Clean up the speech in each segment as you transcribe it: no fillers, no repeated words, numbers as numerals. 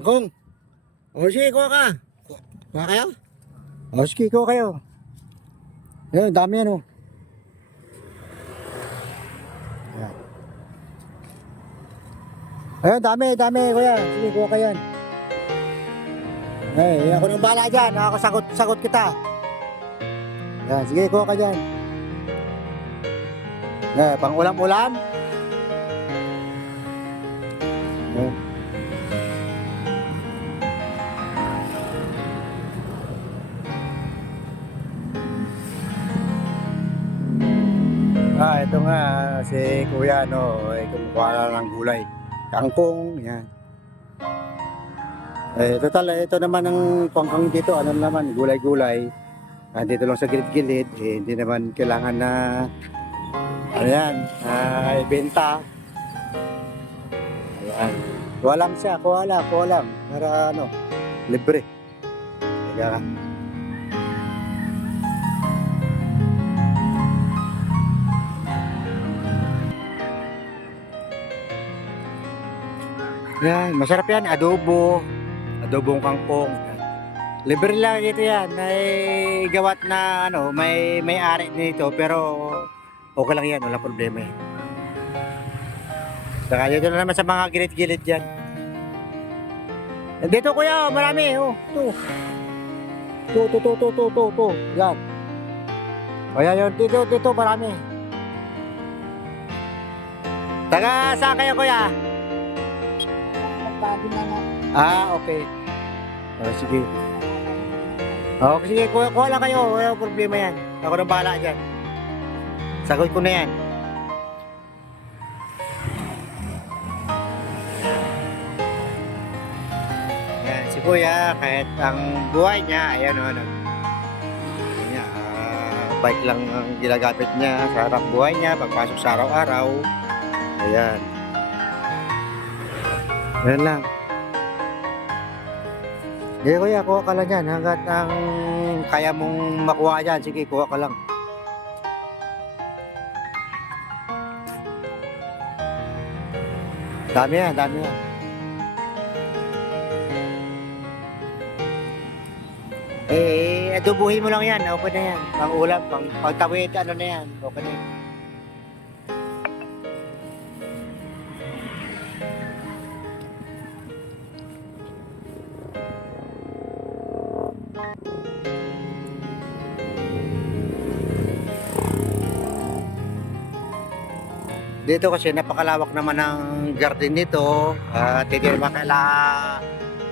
Kung, o sige, kuha ka. Kuha kayo? O sige, kuha kayo. Yan, dami yan o. Yan. Ayun, dami, dami, kuya. Sige, kuha ka yan. Ay, ako nang bahala dyan. Ako sagot kita. Yan, sige, kuha ka dyan. Yan, pang ulam-ulam. Yan. Ito nga, si Kuya, no, kumukuha na ng gulay. Kangkong, yan. Total, ito naman ang pangkang dito, ano naman, gulay-gulay. Dito lang sa gilid-gilid, hindi naman kailangan na, ano yan, ibenta. Ayan. Kuha lang siya, kuha lang. Para ano, libre. Teka. Yan, masarap yan, adobong kangkong. Libre lang dito yan, ay gawat na ano, may ari nito pero okay lang yan, walang problema yan. Saka dito na naman sa mga gilid-gilid dyan. Dito kuya, marami, oh, to, yan. Kaya yun, dito, marami. Taga saan kayo kuya? Okay. Sige. Sige, kuha lang kayo. Wala problema yan. Ako na bahala dyan. Sagot ko na yan. Yan, si Kuya, kahit ang buhay niya, ayan o, bike lang ang ginagamit niya sa harap buhay niya, pagpasok sa araw-araw. Ayan. Ayan lang. Sige kuya, kuha ka lang yan. Hanggat ang kaya mong makuha dyan, sige, kuha ka lang. Dami yan. Adubuhin mo lang yan, okay na yan. Pang ulam, pang pagtawid, ano na yan, okay na yan. Dito kasi napakalawak naman ng garden nito at hindi naman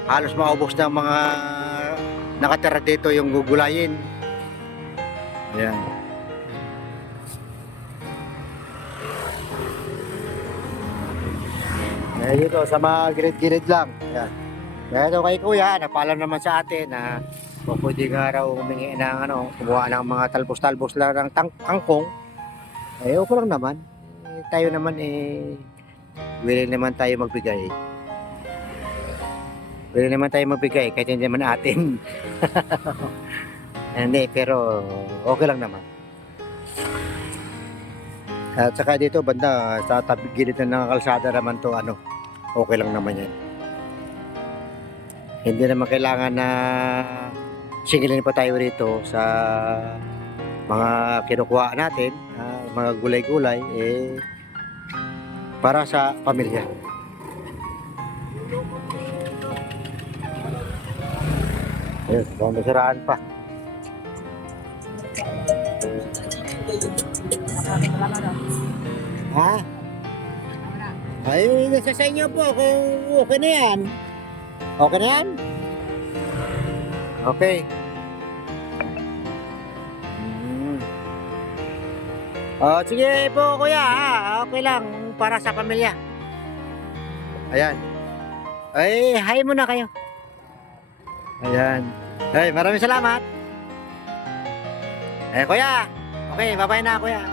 halos maubos na mga nakatira dito yung gugulayin. Ayan. Dito sa mga gilid-gilid lang. Ayan. Kaya ito kay Kuya, napaalam naman sa atin na pwede nga raw humingi ng kumuha ng mga talbos-talbos lang ng kangkong. Okay lang naman. Tayo naman willing naman tayo magbigay. Willing naman tayo magbigay kahit hindi naman atin. Hindi, pero okay lang naman. At saka dito banda sa tabi gilid na ng kalsada naman to, okay lang naman yan. Hindi naman kailangan na singilin pa tayo rito sa mga kinukuha natin, mga gulay-gulay, para sa pamilya. Ayun, masiraan pa. Ha? Ay, nasa sa inyo po kung okay na yan. Okay na yan? Okay. Sige po kuya, okay lang para sa pamilya. Ayan. Hi muna kayo. Ayan. Maraming salamat. Kuya. Okay, bye-bye na kuya.